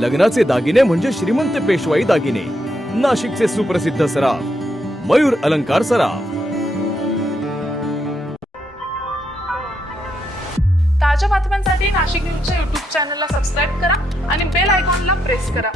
लग्नाचे दागिने म्हणजे श्रीमंत पेशवाई दागिने. नाशिकचे सुप्रसिद्ध सराफ. मयूर अलंकार सराफ. ताज्या बातम्यांसाठी नाशिक न्यूजच्या युट्यूब चॅनलला सबस्क्राईब करा आणि बेल आयकॉनला प्रेस करा.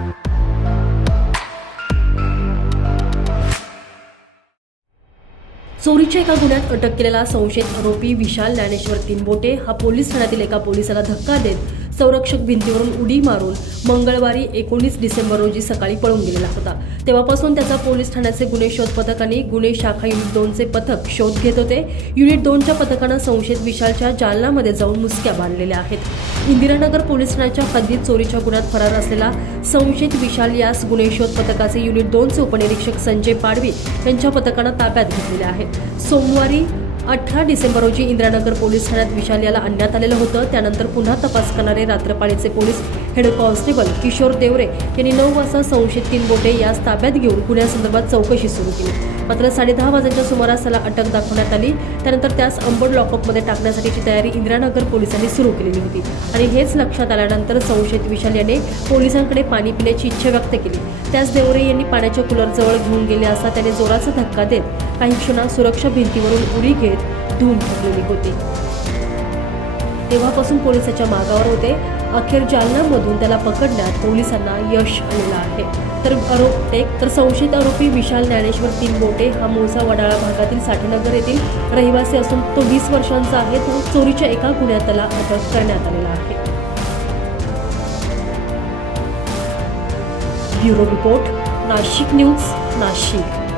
चोरीच्या एका गुन्ह्यात अटक केलेला संशयित आरोपी विशाल ज्ञानेश्वर तिनबोटे हा पोलीस ठाण्यातील एका पोलिसाला धक्का देत संरक्षक भिंतीवरून उडी मारून मंगळवारी एकोणीस डिसेंबर रोजी सकाळी पळून गेलेला होता. तेव्हापासून त्याचा पोलीस ठाण्याचे गुन्हे शोध पथक गुन्हे शाखा युनिट दोनचे पथक शोध घेत होते. युनिट दोनच्या पथकानं संशयित विशालच्या जालनामध्ये जाऊन मुसक्या बांधलेल्या आहेत. इंदिरानगर पोलीस ठाण्याच्या हद्दीत चोरीच्या गुन्ह्यात फरार असलेला संशयित विशाल यास गुन्हे शोध पथकाचे युनिट दोनचे उपनिरीक्षक संजय पाडवी यांच्या पथकानं ताब्यात घेतलेले आहेत सोमवारी अठरा डिसेंबर रोजी इंदिरानगर पोलीस ठाण्यात विशाल याला आणण्यात आलेलं होतं. त्यानंतर पुन्हा तपास करणारे रात्रपाळीचे police head constable Kishor Deore यांनी नऊ वाजता संशयित तीन बोटे यास ताब्यात घेऊन गुन्ह्यासंदर्भात चौकशी सुरू केली. मात्र साडेदहा वाजेच्या सुमारास त्याला अटक दाखवण्यात आली. त्यानंतर त्यास अंबड लॉकअपमध्ये टाकण्यासाठीची तयारी इंदिरानगर पोलिसांनी सुरू केलेली होती. आणि हेच लक्षात आल्यानंतर संशयित विशाल याने पोलिसांकडे पाणी पिण्याची इच्छा व्यक्त केली. त्याच देवरे यांनी पाण्याच्या कूलरजवळ घेऊन गेले असता त्याने जोराचा धक्का देत काही क्षणात सुरक्षा भिंतीवरून उडी घेत धूम ठरलेली होती. तेव्हापासून पोलिसाच्या मागावर होते. अखेर जालनामधून त्याला पकडण्यात पोलिसांना यश आलेलं आहे. तर आरोप एक तर संशयित आरोपी विशाल ज्ञानेश्वर तीन बोटे हा मूळचा वडाळा भागातील साठेनगर येथील रहिवासी असून तो वीस वर्षांचा आहे. तो चोरीच्या एका गुन्ह्यात त्याला अटक करण्यात आलेला आहे. Bureau report Nashik news Nashik.